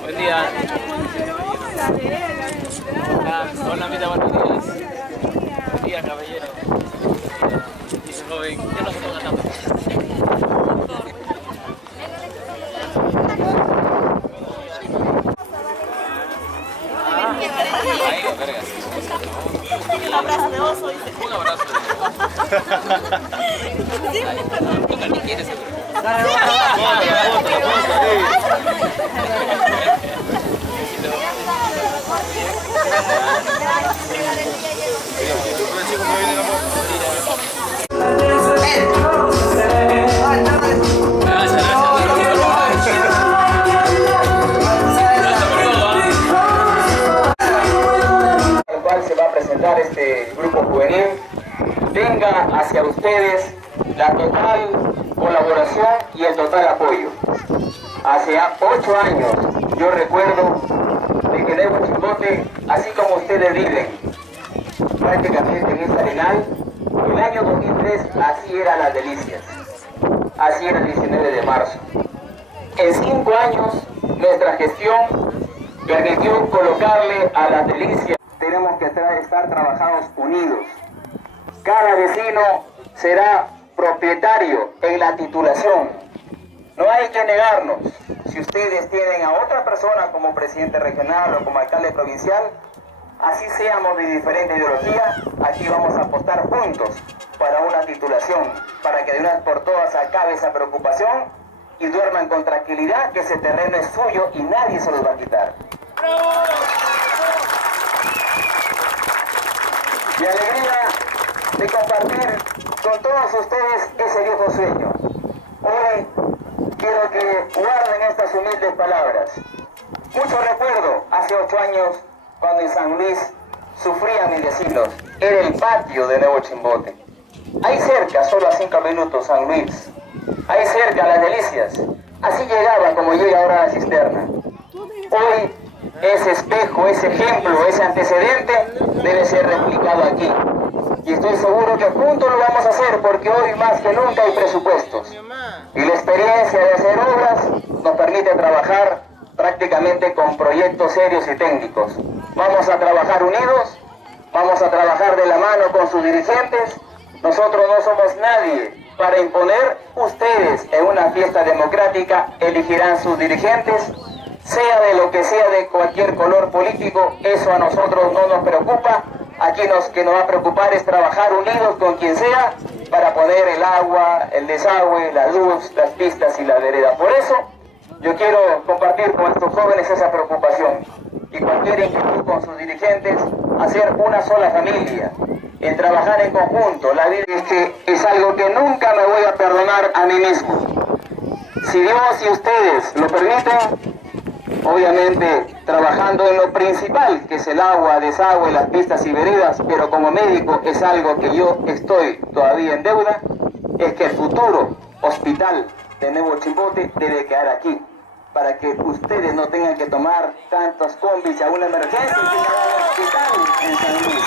Buen día. Hola, mira, buenos días. Buen día, caballero. Dice joven, ¿qué nos ponga tanto? Ahí, verga. Un abrazo de oso, dice. Un abrazo de oso. Tú también quieres, seguro. Al cual se va a presentar este grupo juvenil, tenga hacia ustedes la total colaboración y el total apoyo. Hace 8 años yo recuerdo de que Nebo Chimbote, así como ustedes viven prácticamente en esta arenal, el año 2003 así era Las Delicias, así era el 19 de marzo. En 5 años nuestra gestión permitió colocarle a Las Delicias. Tenemos que estar trabajados unidos. Cada vecino será propietario en la titulación. No hay que negarnos. Si ustedes tienen a otra persona como presidente regional o como alcalde provincial, así seamos de diferente ideología, aquí vamos a apostar juntos para una titulación, para que de una vez por todas acabe esa preocupación y duerman con tranquilidad que ese terreno es suyo y nadie se los va a quitar. Mi alegría de compartir con todos ustedes ese viejo sueño. Hoy quiero que guarden estas humildes palabras. Mucho recuerdo hace 8 años cuando en San Luis sufrían mis vecinos. Era el patio de Nebo Chimbote. Ahí cerca, solo a 5 minutos, San Luis. Ahí cerca, Las Delicias. Así llegaba como llega ahora la cisterna. Hoy ese espejo, ese ejemplo, ese antecedente debe ser replicado aquí. Y estoy seguro que juntos lo vamos a hacer porque hoy más que nunca hay presupuestos. Y la experiencia de hacer obras nos permite trabajar prácticamente con proyectos serios y técnicos. Vamos a trabajar unidos, vamos a trabajar de la mano con sus dirigentes. Nosotros no somos nadie para imponer. Ustedes en una fiesta democrática elegirán sus dirigentes, sea de lo que sea, de cualquier color político. Eso a nosotros no nos preocupa. Aquí que nos va a preocupar es trabajar unidos con quien sea para poner el agua, el desagüe, la luz, las pistas y la vereda. Por eso yo quiero compartir con estos jóvenes esa preocupación y cualquier inquietud con sus dirigentes, hacer una sola familia, en trabajar en conjunto. La vida es algo que nunca me voy a perdonar a mí mismo. Si Dios y ustedes lo permiten, obviamente trabajando en lo principal, que es el agua, desagüe, las pistas y veredas, pero como médico es algo que yo estoy todavía en deuda, es que el futuro hospital de Nebo Chimbote debe quedar aquí, para que ustedes no tengan que tomar tantos combis a una emergencia y tengan un hospital en San Luis.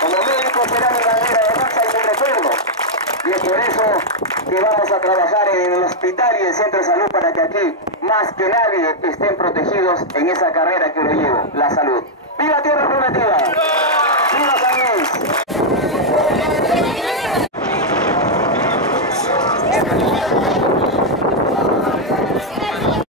Como médico será mi bandera de lucha y mi recuerdo. Y es por eso que vamos a trabajar en el hospital y el centro de salud para que aquí, más que nadie, estén protegidos en esa carrera que yo llevo, la salud. ¡Viva Tierra Prometida!